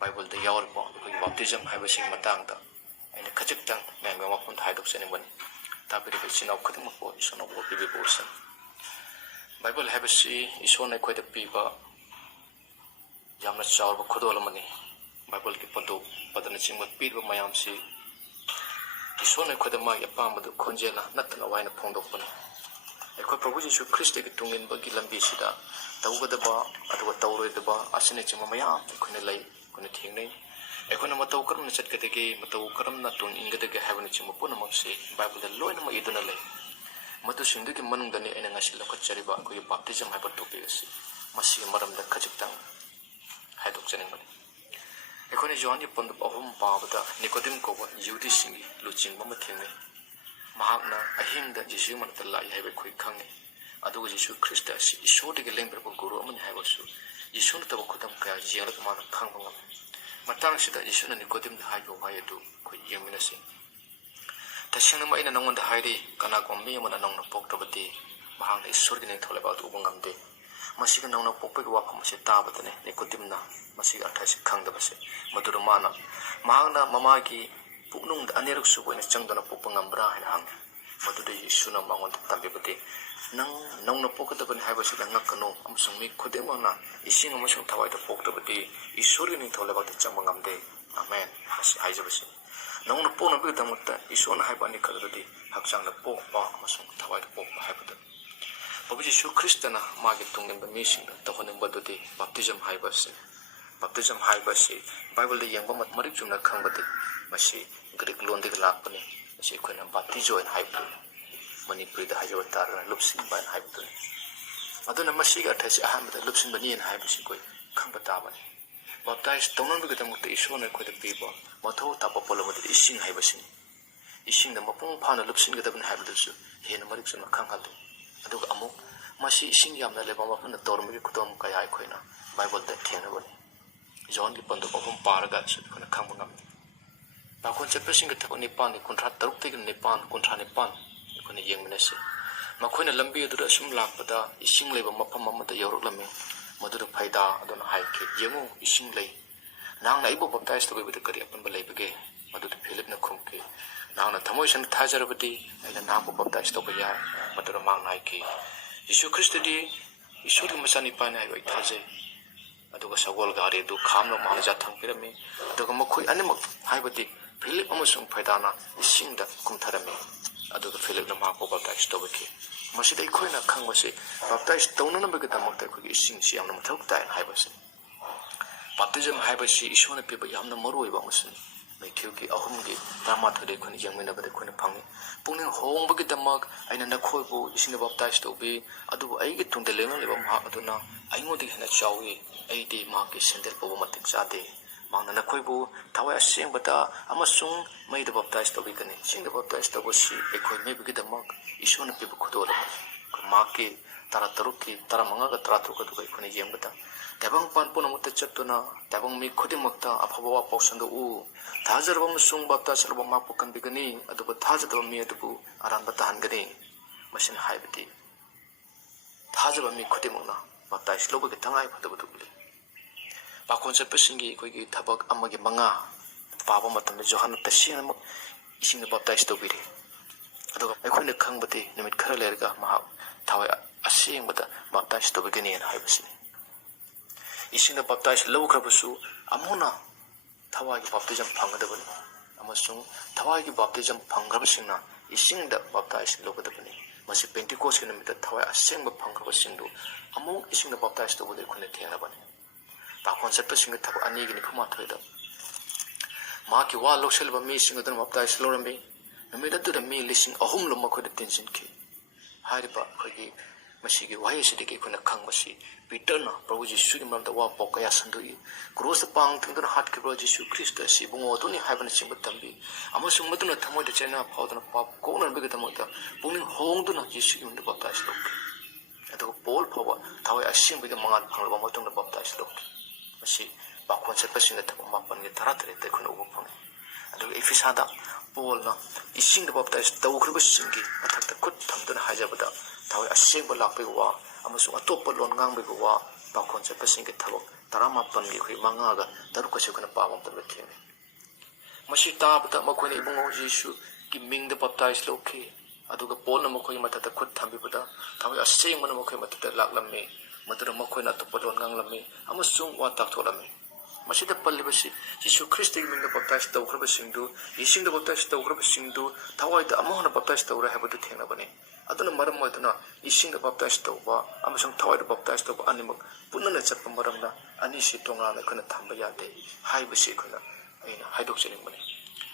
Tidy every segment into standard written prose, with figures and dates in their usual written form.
Bible da yawrba akhoi baptism haibasing matangda aina khajiktan mengba mapun haidok senibani tabiri bechina khadima po isona bo bibi borsan Bible habasi isona khoi da piba yamna chawba khodolamani Bible ki pado padana chingma piba mayam si isona khoi da ma yapamadu khonjela natna waina phongdokpani akhoi Prabhu Jesu Christ ki tungin bagi lambi sida tawgadaba aduga tawroidaba asine chingma mayam khone lai kone thingnei ekhona matau karam na chatkadege matau karam na tun ingadege habani chimba punamang se Bible da loina ma iduna lai matu singdugi manungdani aina ngasi lokachariba ko baptism haiba topic asi masi maramda khajiktang haidok chaningmani ekhoni John pondu ahum pabada Nicodemus ko yudi singi luchingba ma thingnei mahakna ahingda Jesu manata lai haiba khoi khangi aduga Jesu Christ asi isodege lengberba guru amani haibasu Yesu na tawo kudam kaya jiyala kama na kang bangam. Matang sida Yesu na Nicodemus na hayo hayo do ko yang minasi. Tasyang na maina nangwan da hayo kana ko miya mana nang na pokta bati mahang na isur gini thole ba tu ubangam de. Masih nang na pokpa ko wapa masih tabat ne Nicodemus na masih arthai si kang da base. Madura mana mahang na mama ki puknung da aniruk subo na chang da na pokpangam bra hang. Madura Yesu na mangon tambe bati. Nang napokataban haiba sila ngakano amasung mi kudema na ising amasung tawai da poktabati isuri ning tholaba ta changmangamde amen hasi haijabasi nang napo na bigda mutta isona haiba ni kadadi hakchang na pokpa amasung tawai da pokpa haibada Prabhu Jesu Christ na magi tungin ba mising ta honing badudi baptism haibasi Bible da yangba mat marik jumna khangbati masi Greek loan de lakpani masi khona baptizo en haibdu Manipuri da hajo tar lupsin ban haibtu aduna masiga thasi ahamda lupsin bani en haibsi koi khambata bani baptize tonon bigata mutta isona ko da piba matho tapa polomod ising haibsi ising da mapung phana lupsin ga da ban haibdu su hen marik suna khanghalu aduga amu masi ising yamna leba mapna tormi kutom kaya khoina Bible da thena bani John ki pandu opum paraga su khona khambangam ba kon chapter sing ta ni pan ni kontra taruk te ni pan kontra ni pan kone yang menase makhona lambi adura sum lakpada ising leba mapam amata yorulame madura phaida adona haike yengu ising lei nang naibo baptize to be kari apan balai bage madura philip na khumke nang na thamoi san thajarabati aina nang baptize to ya madura mang haike Yesu Christ di isuri masani pana ai thaje aduga sagol gari du khamno mahja thangpirame aduga makhoi animak haibati philip amasung phaidana ising da kumtharame aduga Philip na mako baptize to baki masida ikhoina khangbase baptize tawna bagi damakta khoi ising si amna mathok ta haibase baptism haibase isona pe yamna maroi ba musin Matthew ki ahum ki rama thode khoni yangmena bade khoni phangi pungning hong bagi damak aina na khoi bu ising baptize to be adu ai gi tungde lema leba ma aduna aingodi hena chawi ai de ma ki sendel po matik sade Mangna na khoi bu thawai aseng bata amasung mai da baptize to bikani sing da baptize to bosi ekhoi me bigi da mak isona pe khudola ko make tara taruki tara manga ga tara to ka du khoni yem bata tabang pan pun amut chatuna tabang mi khudi makta aphawa pausandu u thajar bam sung baptize ro ma pukan bigani adu ba thajar do mi adu aran bata hangani masin haibati thajar bam mi khudi mona baptize lo bagi tangai phadu du bakon sa pasingi ko gi thabak amagi manga paba matam johan tasina ising baptize to biri aduga ekhone khangbati nimit khara lerga ma thawai asing bata baptize to begini en haibasi ising baptize lo khabasu amuna thawai baptism phangdabani amasung thawai gi baptism phangrabasingna ising da baptize lo kadabani masi Pentecost ni nimit thawai asing ba phangrabasingdu amu ising baptize to bode khone thena bani bakon sa pasing ta ani gini khuma thoida ma ki wa loksel ba mi sing dan mapta islorambe nami da tu da mi lising ahum lo makho da tension ki hari ba khogi masi gi wai si de ki khona khang masi Peter na Prabhu Jesu ki mam da wa pokaya sandu i cross pang thung da hat ki Prabhu Jesu Christ si bungo to ni haiban sing batambi amasung matuna thamoi da chena phawdana pap ko na be ga tamota puning hong du na Jesu ki munda bapta islo ato Paul phawa thawai asing be ga mangal phanglo ba matung da bapta islo Masih bakon sa pasing na tapong mapan ng taratari tayo kung naubupang. Ado ifisada Paul na ising na baptize daw kriba singi at takot tamdo na haja bada tawai asing balak bagawa amasung atop palon ngang bagawa ꯄꯥꯈꯣꯟ ꯆꯠꯄꯁꯤꯡꯒꯤ ꯊꯕꯛ 15ꯒꯤ ꯑꯩꯈꯣꯏ 5ꯒ 6ꯀꯁꯦ ꯑꯩꯈꯣꯏꯅ ꯄꯥꯕ ꯃꯇꯝꯗ ꯊꯦꯡꯅꯩ ꯃꯁꯤ ꯇꯥꯕꯗ ꯃꯈꯣꯏꯅ ꯏꯕꯨꯡꯉꯣ ꯖꯤꯁꯨꯒꯤ ꯃꯤꯡꯗ ꯕꯞꯇꯥꯏꯖ ꯂꯧꯈꯤ ꯑꯗꯨꯒ ꯄꯣꯜꯅ ꯃꯈꯣꯏꯒꯤ ꯃꯊꯛꯇ ꯈꯨꯠ ꯊꯝꯕꯤꯕꯗ ꯊꯋꯥꯏ ꯑꯁꯦꯡꯕꯅ ꯃꯈꯣꯏ ꯃꯊꯛꯇ ꯂꯥꯛꯂꯝꯃꯤ ꯃꯗꯨꯗ ꯃꯈꯣꯏꯅ ꯑꯇꯣꯞꯄ ꯂꯣꯟ ꯉꯥꯡꯂꯝꯃꯤ ꯑꯃꯁꯨꯡ ꯋꯥ ꯇꯥꯛꯊꯣꯛꯂꯝꯃꯤ ꯃꯁꯤꯗ ꯄꯜꯂꯤꯕꯁꯤ ꯖꯤꯁꯨ ꯈ꯭ꯔꯤꯁꯇꯒꯤ ꯃꯤꯡꯗ ꯕꯞꯇꯥꯏꯖ ꯇꯧꯈ꯭ꯔꯕꯁꯤꯡꯗꯨ ꯏꯁꯤꯡꯗ ꯕꯞꯇꯥꯏꯖ ꯇꯧꯈ꯭ꯔꯕꯁꯤꯡꯗꯨ ꯊꯋꯥꯏꯗ ꯑꯃꯨꯛ ꯍꯟꯅ ꯕꯞꯇꯥꯏꯖ ꯇꯧꯔꯦ ꯍꯥꯏꯕꯗꯨ ꯊꯦꯡꯅꯕꯅꯤ ꯑꯗꯨꯅ ꯃꯔꯝ ꯑꯣꯏꯗꯨꯅ ꯏꯁꯤꯡꯗ ꯕꯞꯇꯥꯏꯖ ꯇꯧꯕ ꯑꯃꯁꯨꯡ ꯊꯋꯥꯏꯗ ꯕꯞꯇꯥꯏꯖ ꯇꯧꯕ ꯑꯅꯤꯃꯛ ꯄꯨꯟꯅ ꯆꯠꯄ ꯃꯔꯝꯅ ꯑꯅꯤꯁꯤ ꯇꯣꯉꯥꯟꯅ ꯑꯩꯈꯣꯏꯅ ꯊꯝꯕ ꯌꯥꯗꯦ ꯍꯥꯏꯕꯁꯤ ꯑꯩꯅ ꯍꯥꯏꯗꯣꯛꯆꯅꯤꯡꯕꯅꯤ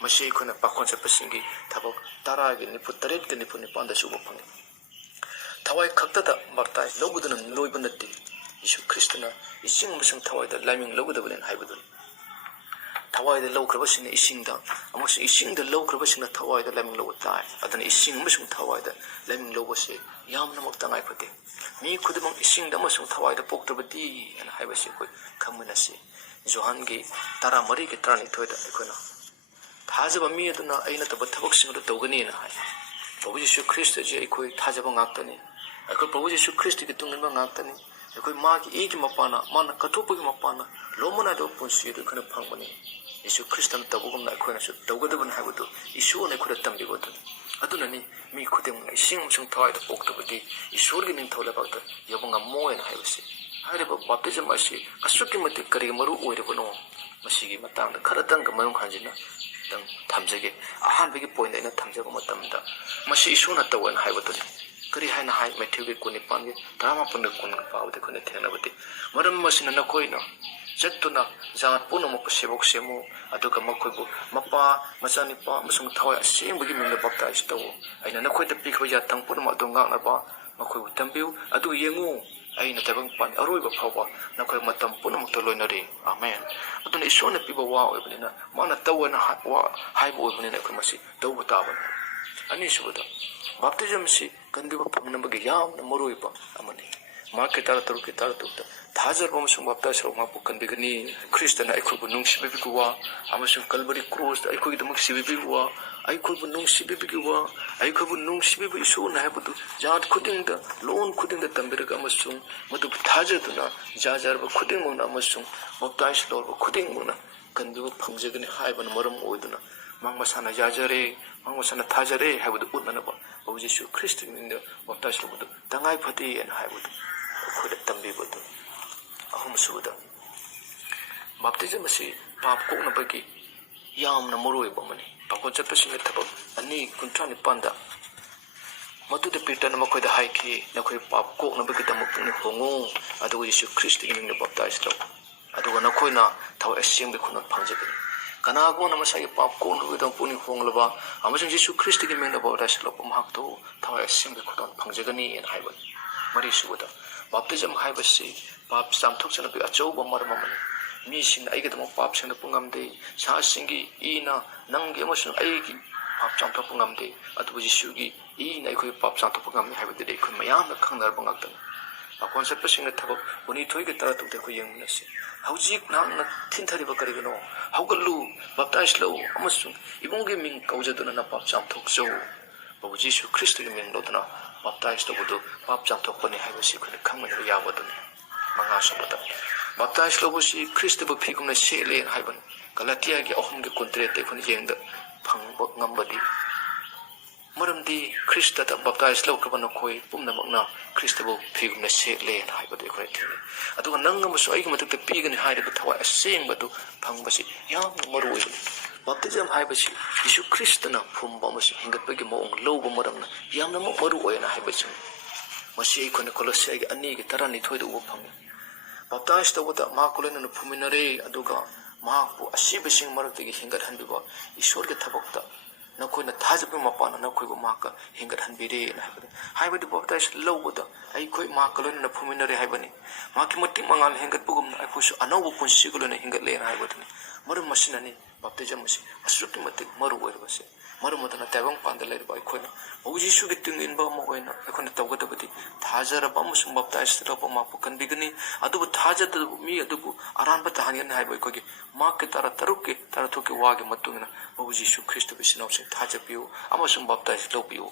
ꯃꯁꯤ ꯑꯩꯈꯣꯏꯅ ꯄꯥꯈꯣꯟ ꯆꯠꯄꯁꯤꯡꯒꯤ ꯊꯕꯛ 10:48-49 ꯎꯕ ꯐꯪꯏ ꯊꯋꯥꯏ ꯈꯛꯇꯗ ꯕꯞꯇꯥꯏꯖ ꯂꯧꯕꯗꯨꯅ ꯂꯣꯏꯕ ꯅꯠꯇꯦ ꯌꯤꯁꯨ ꯈ꯭ꯔꯤꯁꯇꯅ ꯏꯁꯤꯡ ꯑꯃꯁꯨꯡ ꯊꯋꯥꯏꯗ ꯂꯥꯏꯃꯤꯡ ꯂꯧꯒꯗꯕꯅꯤ ꯍꯥꯏꯕꯗꯨꯅꯤ ꯊꯋꯥꯏꯗ ꯂꯧꯈ꯭ꯔꯕꯁꯤꯡꯅ ꯏꯁꯤꯡꯗ ꯑꯃꯁꯨꯡ ꯏꯁꯤꯡꯗ ꯂꯧꯈ꯭ꯔꯕꯁꯤꯡꯅ ꯊꯋꯥꯏꯗ ꯂꯥꯏꯃꯤꯡ ꯂꯧꯕ ꯇꯥꯏ ꯑꯗꯨꯅ ꯏꯁꯤꯡ ꯑꯃꯁꯨꯡ ꯊꯋꯥꯏꯗ ꯂꯥꯏꯃꯤꯡ ꯂꯧꯕꯁꯤ ꯌꯥꯝꯅꯃꯛ ꯇꯉꯥꯏꯐꯗꯦ ꯃꯤ ꯈꯨꯗꯤꯡꯃꯛ ꯏꯁꯤꯡꯗ ꯑꯃꯁꯨꯡ ꯊꯋꯥꯏꯗ ꯄꯣꯛꯇ꯭ꯔꯕꯗꯤ ꯍꯥꯏꯅ ꯍꯥꯏꯕꯁꯤ ꯑꯩꯈꯣꯏ ꯈꯪꯃꯤꯟꯅꯁꯤ ꯖꯣꯍꯥꯟꯒꯤ 13:12 ꯑꯩꯈꯣꯏꯅ ꯊꯥꯖꯕ ꯃꯤ ꯑꯗꯨꯅ ꯑꯩ ꯅꯠꯇꯕ ꯊꯕꯛꯁꯤꯡ ꯑꯗꯨ ꯇꯧꯒꯅꯤꯅ ꯍꯥꯏ ꯄ꯭ꯔꯚꯨ ꯌꯤꯁꯨ ꯈ꯭ꯔꯤꯁꯇꯁꯤ ꯑꯩꯈꯣꯏ ꯊꯥꯖꯕ ꯉꯥꯛꯇꯅꯤ ꯑꯩꯈꯣꯏ ꯄ꯭ꯔꯚꯨ ꯌꯤꯁꯨ ꯈ꯭ꯔꯤꯁꯇꯒꯤ ꯇꯨꯡꯏꯟꯕ ꯉꯥꯛꯇꯅꯤ ꯑꯩꯈꯣꯏ ꯃꯥꯒꯤ ꯏꯒꯤ ꯃꯄꯥꯅ ꯃꯥꯅ ꯀꯠꯊꯣꯛꯄꯒꯤ ꯃꯄꯥꯅ ꯂꯣꯝꯕ ꯅꯥꯏꯗꯕ ꯄꯨꯟꯁꯤ ꯑꯗꯨ ꯑꯩꯈꯣꯏꯅ ꯐꯪꯕꯅꯤ ꯌꯤꯁꯨ ꯈ꯭ꯔꯤꯁꯇꯅ ꯇꯧꯕꯒꯨꯝꯅ ꯑꯩꯈꯣꯏꯅꯁꯨ ꯇꯧꯒꯗꯕꯅꯤ ꯍꯥꯏꯕꯗꯨ ꯏꯁꯣꯔꯅ ꯑꯩꯈꯣꯏꯗ ꯇꯝꯕꯤꯕꯗꯨꯅꯤ ꯑꯗꯨꯅꯅꯤ ꯃꯤ ꯈꯨꯗꯤꯡꯃꯛꯅ ꯏꯁꯤꯡ ꯑꯃꯁꯨꯡ ꯊꯋꯥꯏꯗ ꯄꯣꯛꯇꯕꯗꯤ ꯏꯁꯣꯔꯒꯤ ꯅꯤꯡꯊꯧ ꯂꯩꯕꯥꯛꯇ ꯌꯧꯕ ꯉꯝꯃꯣꯏꯅ ꯍꯥꯏꯕꯁꯤ ꯍꯥꯏꯔꯤꯕ ꯕꯥꯞꯇꯤꯖꯝ ꯑꯁꯤ ꯑꯁꯨꯛꯀꯤ ꯃꯇꯤꯛ ꯀꯔꯤꯒꯤ ꯃꯔꯨ ꯑꯣꯏꯔꯤꯕꯅꯣ ꯃꯁꯤꯒꯤ ꯃꯇꯥꯡꯗ ꯈꯔꯇꯪꯒ ꯃꯅꯨꯡ ꯍꯟꯖꯤꯟꯅ ꯊꯝꯖꯒꯦ ꯑꯍꯥꯟꯕꯒꯤ ꯄꯣꯏꯟꯠ ꯑꯩꯅ ꯊꯝꯖꯕ ꯃꯇꯝꯗ ꯃꯁꯤ ꯏꯁꯣꯔꯅ ꯇꯧꯋꯦꯅ ꯍꯥꯏꯕꯗꯨꯅꯤ ꯀꯔꯤ ꯍꯥꯏꯅ ꯍꯥꯏ ꯃꯦꯊ꯭ꯌꯨꯒꯤ 19:17-20 ꯄꯥꯕꯗ ꯑꯩꯈꯣꯏꯅ ꯊꯦꯡꯅꯕꯗꯤ ꯃꯔꯝ ꯑꯁꯤꯅ ꯅꯈꯣꯏꯅ ꯆꯠꯇꯨꯅ ꯖꯥꯠ ꯄꯨꯝꯅꯃꯛꯄꯨ ꯁꯦꯕꯣꯛ ꯁꯦꯝꯃꯨ ꯑꯗꯨꯒ ꯃꯈꯣꯏꯕꯨ ꯃꯄꯥ ꯃꯆꯥꯅꯤꯄꯥ ꯑꯃꯁꯨꯡ ꯊꯋꯥꯏ ꯑꯁꯦꯡꯕꯒꯤ ꯃꯤꯡꯗ ꯕꯞꯇꯥꯏꯖ ꯇꯧ ꯑꯩꯅ ꯅꯈꯣꯏꯗ ꯄꯤꯈꯤꯕ ꯌꯥꯊꯪ ꯄꯨꯝꯅꯃꯛ ꯑꯗꯨ ꯉꯥꯛꯅꯕ ꯃꯈꯣꯏꯕꯨ ꯇꯝꯕꯤꯌꯨ ꯑꯗꯨ ꯌꯦꯡꯉꯨ ꯑꯩꯅ ꯇꯥꯏꯕꯪꯄꯥꯟ ꯑꯔꯣꯏꯕ ꯐꯥꯎꯕ ꯅꯈꯣꯏ ꯃꯇꯝ ꯄꯨꯝꯅꯃꯛꯇ ꯂꯣꯏꯅꯔꯤ ꯑꯥꯃꯦꯟ ꯑꯗꯨꯅ ꯏꯁꯣꯔꯅ ꯄꯤꯕ ꯋꯥ ꯑꯣꯏꯕꯅꯤꯅ ꯃꯥꯅ ꯇꯧꯋꯦꯅ ꯍꯥꯏꯕ ꯑꯣꯏꯕꯅꯤꯅ ꯑꯩꯈꯣꯏ ꯃꯁꯤ ꯇꯧꯕ ꯇꯥꯕꯅꯤ ꯑꯅꯤꯁꯨꯕꯗ ꯕꯥꯞꯇꯤꯖꯝꯁꯤ ꯀꯟꯕꯤꯕ ꯐꯪꯅꯕꯒꯤ ꯌꯥꯝꯅ ꯃꯔꯨꯑꯣꯏꯕ ꯑꯃꯅꯤ ꯃꯥꯔꯛꯀꯤ 13:13 ꯊꯥꯖꯔꯕ ꯑꯃꯁꯨꯡ ꯕꯞꯇꯥꯏꯖ ꯇꯧꯔꯕ ꯃꯍꯥꯛꯄꯨ ꯀꯟꯕꯤꯒꯅꯤ ꯈ꯭ꯔꯤꯁꯇꯅ ꯑꯩꯈꯣꯏꯕꯨ ꯅꯨꯡꯁꯤꯕꯤꯕꯒꯤ ꯋꯥ ꯑꯃꯁꯨꯡ ꯀꯜꯕꯔꯤ ꯀ꯭ꯔꯣꯁꯇ ꯑꯩꯈꯣꯏꯒꯤꯗꯃꯛ ꯁꯤꯕꯤꯕꯒꯤ ꯋꯥ ꯑꯩꯈꯣꯏꯕꯨ ꯅꯨꯡꯁꯤꯕꯤꯕꯒꯤ ꯋꯥ ꯑꯩꯈꯣꯏꯕꯨ ꯅꯨꯡꯁꯤꯕꯤꯕ ꯏꯁꯣꯔꯅ ꯍꯥꯏꯕꯗꯨ ꯖꯥꯠ ꯈꯨꯗꯤꯡꯗ ꯂꯣꯟ ꯈꯨꯗꯤꯡꯗ ꯇꯝꯕꯤꯔꯒ ꯑꯃꯁꯨꯡ ꯃꯗꯨꯕꯨ ꯊꯥꯖꯗꯨꯅ ꯖꯥꯖꯔꯕ ꯈꯨꯗꯤꯡꯃꯛꯅ ꯑꯃꯁꯨꯡ ꯕꯞꯇꯥꯏꯖ ꯂꯧꯔꯕ ꯈꯨꯗꯤꯡꯃꯛꯅ ꯀꯟꯕꯤꯕ ꯐꯪꯖꯒꯅꯤ ꯍꯥꯏꯕꯅ ꯃꯔꯝ ꯑꯣꯏꯗꯨꯅ ꯃꯍꯥꯛ ꯃꯁꯥꯅ ꯌꯥꯖꯔꯦ ꯃꯍꯥꯛ ꯃꯁꯥꯅ ꯊꯥꯖꯔꯦ ꯍꯥꯏꯕꯗꯨ ꯎꯠꯅꯅꯕ ꯄ꯭ꯔꯚꯨ ꯌꯤꯁꯨ ꯈ꯭ꯔꯤꯁꯇꯒꯤ ꯃꯤꯡꯗ ꯕꯞꯇꯥꯏꯖ ꯂꯧꯕꯗꯨ ꯇꯉꯥꯏ ꯐꯗꯦꯅ ꯍꯥꯏꯕꯗꯨ ꯑꯩꯈꯣꯏꯗ ꯇꯝꯕꯤꯕꯗꯨ ꯑꯍꯨꯝꯁꯨꯕꯗ ꯕꯞꯇꯤꯖꯝ ꯑꯁꯤ ꯄꯥꯞ ꯀꯣꯛꯅꯕꯒꯤ ꯌꯥꯝꯅ ꯃꯔꯨꯑꯣꯏꯕ ꯑꯃꯅꯤ ꯄꯥꯈꯣꯟ ꯆꯠꯄꯁꯤꯡꯒꯤ ꯊꯕꯛ 2:39 ꯃꯗꯨꯗ ꯄꯤꯇꯔꯅ ꯃꯈꯣꯏꯗ ꯍꯥꯏꯈꯤ ꯅꯈꯣꯏ ꯄꯥꯞ ꯀꯣꯛꯅꯕꯒꯤꯗꯃꯛ ꯄꯨꯛꯅꯤꯡ ꯍꯣꯡꯉꯨ ꯑꯗꯨꯒ ꯌꯤꯁꯨ ꯈ꯭ꯔꯤꯁꯇꯒꯤ ꯃꯤꯡꯗ ꯕꯞꯇꯥꯏꯖ ꯇꯧ ꯑꯗꯨꯒ ꯅꯈꯣꯏꯅ ꯊꯋꯥꯏ ꯑꯁꯦꯡꯕꯒꯤ ꯈꯨꯅꯣꯛ ꯐꯪꯖꯒꯅꯤ ꯀꯅꯥꯒꯨꯝꯕꯅ ꯃꯁꯥꯒꯤ ꯄꯥꯞ ꯀꯣꯛꯅꯕꯒꯤꯗꯃꯛ ꯄꯨꯛꯅꯤꯡ ꯍꯣꯡꯂꯕ ꯑꯃꯁꯨꯡ ꯌꯤꯁꯨ ꯈ꯭ꯔꯤꯁꯇꯒꯤ ꯃꯤꯡꯗ ꯕꯞꯇꯥꯏꯖ ꯂꯧꯕ ꯃꯍꯥꯛꯇꯨ ꯊꯋꯥꯏ ꯑꯁꯦꯡꯕꯒꯤ ꯈꯨꯗꯣꯜ ꯐꯪꯖꯒꯅꯤ ꯍꯥꯏꯅ ꯍꯥꯏꯕꯅꯤ ꯃꯔꯤꯁꯨꯕꯗ ꯕꯞꯇꯤꯖꯝ ꯍꯥꯏꯕꯁꯤ ꯄꯥꯞ ꯆꯥꯝꯊꯣꯛꯆꯅꯕꯒꯤ ꯑꯆꯧꯕ ꯃꯔꯝ ꯑꯃꯅꯤ ꯃꯤꯁꯤꯡꯅ ꯑꯩꯒꯤꯗꯃꯛ ꯄꯥꯞ ꯁꯦꯡꯗꯣꯛꯄ ꯉꯝꯗꯦ ꯁꯥꯁꯤꯡꯒꯤ ꯏꯅ ꯅꯪꯒꯤ ꯑꯃꯁꯨꯡ ꯑꯩꯒꯤ ꯄꯥꯞ ꯆꯥꯝꯊꯣꯛꯄ ꯉꯝꯗꯦ ꯑꯗꯨꯕꯨ ꯌꯤꯁꯨꯒꯤ ꯏꯅ ꯑꯩꯈꯣꯏ ꯄꯥꯞ ꯆꯥꯝꯊꯣꯛꯄ ꯉꯝꯃꯤ ꯍꯥꯏꯕꯗꯨꯗꯤ ꯑꯩꯈꯣꯏ ꯃꯌꯥꯝꯅ ꯈꯪꯅꯔꯕ ꯉꯥꯛꯇꯅꯤ ꯄꯥꯈꯣꯟ ꯆꯠꯄꯁꯤꯡꯅ ꯊꯕꯛ 19:13 ꯑꯩꯈꯣꯏ ꯌꯦꯡꯃꯤꯟꯅꯁꯤ ꯍꯧꯖꯤꯛ ꯅꯍꯥꯛꯅ ꯊꯤꯟꯊꯔꯤꯕ ꯀꯔꯤꯒꯤꯅꯣ ꯍꯧꯒꯠꯂꯨ ꯕꯞꯇꯥꯏꯖ ꯂꯧ ꯑꯃꯁꯨꯡ ꯏꯕꯨꯡꯒꯤ ꯃꯤꯡ ꯀꯧꯖꯗꯨꯅ ꯅꯄꯥꯞ ꯆꯥꯝꯊꯣꯛꯆꯧ ꯄ꯭ꯔꯚꯨ ꯌꯤꯁꯨ ꯈ꯭ꯔꯤꯁꯇꯒꯤ ꯃꯤꯡ ꯂꯧꯗꯨꯅ ꯕꯞꯇꯥꯏꯖ ꯇꯧꯕꯗꯨ ꯄꯥꯞ ꯆꯥꯝꯊꯣꯛꯄꯅꯤ ꯍꯥꯏꯕꯁꯤ ꯑꯩꯈꯣꯏꯅ ꯈꯪꯃꯤꯟꯅꯕ ꯌꯥꯕꯗꯨꯅꯤ ꯃꯉꯥꯁꯨꯕꯗ ꯕꯞꯇꯥꯏꯖ ꯂꯧꯕꯁꯤ ꯈ꯭ꯔꯤꯁꯇꯕꯨ ꯐꯤꯒꯨꯝꯅ ꯁꯦꯠꯂꯦꯅ ꯍꯥꯏꯕꯅꯤ ꯒꯂꯥꯇꯤꯌꯥꯒꯤ 3:13 ꯑꯩꯈꯣꯏꯅ ꯌꯦꯡꯕ ꯐꯪꯕ ꯉꯝꯕꯗꯤ ꯃꯔꯝꯗꯤ ꯈ꯭ꯔꯤꯁꯇꯗ ꯕꯞꯇꯥꯏꯖ ꯂꯧꯈ꯭ꯔꯕ ꯅꯈꯣꯏ ꯄꯨꯝꯅꯃꯛꯅ ꯈ꯭ꯔꯤꯁꯇꯕꯨ ꯐꯤꯒꯨꯝꯅ ꯁꯦꯠꯂꯦꯅ ꯍꯥꯏꯕꯗꯨ ꯑꯩꯈꯣꯏꯅ ꯊꯦꯡꯅꯩ ꯑꯗꯨꯒ ꯅꯪ ꯑꯃꯁꯨꯡ ꯑꯩꯒꯤ ꯃꯊꯛꯇ ꯄꯤꯒꯅꯤ ꯍꯥꯏꯔꯤꯕ ꯊꯋꯥꯏ ꯑꯁꯦꯡꯕꯗꯨ ꯐꯪꯕꯁꯤ ꯌꯥꯝꯅ ꯃꯔꯨꯑꯣꯏꯕꯅꯤ ꯕꯞꯇꯤꯖꯝ ꯍꯥꯏꯕꯁꯤ ꯌꯤꯁꯨ ꯈ꯭ꯔꯤꯁꯇꯅ ꯐꯨꯝꯕ ꯑꯃꯁꯨꯡ ꯍꯤꯡꯒꯠꯄꯒꯤ ꯃꯑꯣꯡ ꯂꯧꯕ ꯃꯔꯝꯅ ꯌꯥꯝꯅꯃꯛ ꯃꯔꯨꯑꯣꯏꯅ ꯍꯥꯏꯕꯁꯤꯅꯤ ꯃꯁꯤ ꯑꯩꯈꯣꯏꯅ ꯀꯣꯂꯣꯁꯥꯏꯒꯤ 2:12 ꯎꯕ ꯐꯪꯏ ꯕꯞꯇꯥꯏꯖ ꯇꯧꯕꯗ ꯃꯍꯥꯛꯀ ꯂꯣꯏꯅꯅ ꯐꯨꯝꯃꯤꯟꯅꯔꯦ ꯑꯗꯨꯒ ꯃꯍꯥꯛꯄꯨ ꯑꯁꯤꯕꯁꯤꯡ ꯃꯔꯛꯇꯒꯤ ꯍꯤꯡꯒꯠꯍꯟꯕꯤꯕ ꯏꯁꯣꯔꯒꯤ ꯊꯕꯛꯇ ꯅꯈꯣꯏꯅ ꯊꯥꯖꯕ ꯃꯄꯥꯟꯅ ꯅꯈꯣꯏꯕꯨ ꯃꯍꯥꯛꯀ ꯍꯤꯡꯒꯠꯍꯟꯕꯤꯔꯦꯅ ꯍꯥꯏꯕꯅꯤ ꯍꯥꯏꯕꯗꯤ ꯕꯞꯇꯥꯏꯖ ꯂꯧꯕꯗ ꯑꯩꯈꯣꯏ ꯃꯍꯥꯛꯀ ꯂꯣꯏꯅꯅ ꯐꯨꯝꯃꯤꯟꯅꯔꯦ ꯍꯥꯏꯕꯅꯤ ꯃꯍꯥꯛꯀꯤ ꯃꯇꯤꯛ ꯃꯉꯥꯜ ꯍꯦꯟꯒꯠꯄꯒꯨꯝꯅ ꯑꯩꯈꯣꯏꯁꯨ ꯑꯅꯧꯕ ꯄꯨꯟꯁꯤꯒ ꯂꯣꯏꯅ ꯍꯤꯡꯒꯠꯂꯦꯅ ꯍꯥꯏꯕꯗꯨꯅꯤ ꯃꯔꯝ ꯑꯁꯤꯅꯅꯤ ꯕꯞꯇꯤꯖꯝ ꯑꯁꯤ ꯑꯁꯨꯛꯀꯤ ꯃꯇꯤꯛ ꯃꯔꯨ ꯑꯣꯏꯔꯤꯕꯁꯤ ꯃꯔꯝ ꯑꯗꯨꯅ ꯇꯥꯏꯕꯪꯄꯥꯟꯗ ꯂꯩꯔꯤꯕ ꯑꯩꯈꯣꯏꯅ ꯄ꯭ꯔꯚꯨ ꯌꯤꯁꯨꯒꯤ ꯇꯨꯡ ꯏꯟꯕ ꯑꯃ ꯑꯣꯏꯅ ꯑꯩꯈꯣꯏꯅ ꯇꯧꯒꯗꯕꯗꯤ ꯊꯥꯖꯔꯕ ꯑꯃꯁꯨꯡ ꯕꯞꯇꯥꯏꯖ ꯇꯧꯔꯕ ꯃꯍꯥꯛꯄꯨ ꯀꯟꯕꯤꯒꯅꯤ ꯑꯗꯨꯕꯨ ꯊꯥꯖꯗꯕ ꯃꯤ ꯑꯗꯨꯕꯨ ꯑꯔꯥꯟꯕ ꯇꯥꯍꯟꯒꯅꯤ ꯍꯥꯏꯕ ꯑꯩꯈꯣꯏꯒꯤ ꯃꯥꯔꯛꯀꯤ 13:13 ꯋꯥꯒꯤ ꯃꯇꯨꯡ ꯏꯟꯅ ꯄ꯭ꯔꯚꯨ ꯌꯤꯁꯨ ꯈ꯭ꯔꯤꯁꯇꯕꯨ ꯏꯆꯤꯟ ꯏꯅꯥꯎꯁꯤꯡ ꯊꯥꯖꯕꯤꯌꯨ ꯑꯃꯁꯨꯡ ꯕꯞꯇꯥꯏꯖ ꯂꯧꯕꯤꯌꯨ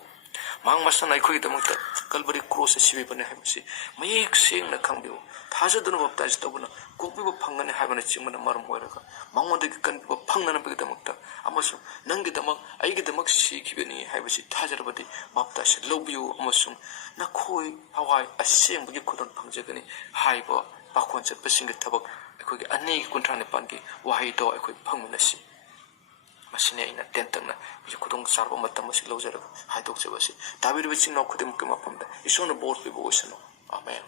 ꯃꯍꯥꯛ ꯃꯁꯥꯅ ꯑꯩꯈꯣꯏꯒꯤꯗꯃꯛꯇ ꯀꯜꯕꯔꯤ ꯀ꯭ꯔꯣꯁꯁꯦ ꯁꯤꯕꯤꯕꯅꯤ ꯍꯥꯏꯕꯁꯤ ꯃꯌꯦꯛ ꯁꯦꯡꯅ ꯈꯪꯕꯤꯌꯨ ꯊꯥꯖꯗꯨꯅ ꯕꯞꯇꯥꯏꯖ ꯇꯧꯕꯅ ꯀꯣꯛꯄꯤꯕ ꯐꯪꯒꯅꯤ ꯍꯥꯏꯕꯅꯆꯤꯡꯕꯅ ꯃꯔꯝ ꯑꯣꯏꯔꯒ ꯃꯉꯣꯟꯗꯒꯤ ꯀꯟꯕꯤꯕ ꯐꯪꯅꯅꯕꯒꯤꯗꯃꯛꯇ ꯑꯃꯁꯨꯡ ꯅꯪꯒꯤꯗꯃꯛ ꯑꯩꯒꯤꯗꯃꯛ ꯁꯤꯈꯤꯕꯅꯤ ꯍꯥꯏꯕꯁꯤ ꯊꯥꯖꯔꯕꯗꯤ ꯕꯞꯇꯥꯏꯖ ꯂꯧꯕꯤꯌꯨ ꯑꯃꯁꯨꯡ ꯅꯈꯣꯏ ꯍꯋꯥꯏ ꯑꯁꯦꯡꯕꯒꯤ ꯈꯨꯗꯣꯜ ꯐꯪꯖꯒꯅꯤ ꯍꯥꯏꯕ ꯄꯥꯈꯣꯟ ꯆꯠꯄꯁꯤꯡꯒꯤ ꯊꯕꯛ ꯑꯩꯈꯣꯏꯒꯤ 2:39ꯒꯤ ꯋꯥꯍꯩꯗꯣ ꯑꯩꯈꯣꯏ ꯐꯪꯃꯤꯟꯅꯁꯤ ꯃꯁꯤꯅꯤ ꯑꯩꯅ ꯇꯦꯟꯇꯛꯅ ꯈꯨꯗꯣꯡ ꯆꯥꯔꯕ ꯃꯇꯝ ꯑꯁꯤ ꯂꯧꯖꯔꯒ ꯍꯥꯏꯗꯣꯛꯆꯕꯁꯤ ꯇꯥꯕꯤꯔꯤꯕ ꯏꯆꯤꯟ ꯏꯅꯥꯎ ꯈꯨꯗꯤꯡꯃꯛꯀꯤ ꯃꯐꯝꯗ ꯏꯁꯣꯔꯅ ꯕꯣꯔ ꯄꯤꯕ ꯑꯣꯏꯁꯅꯨ ꯑꯥꯃꯦꯟ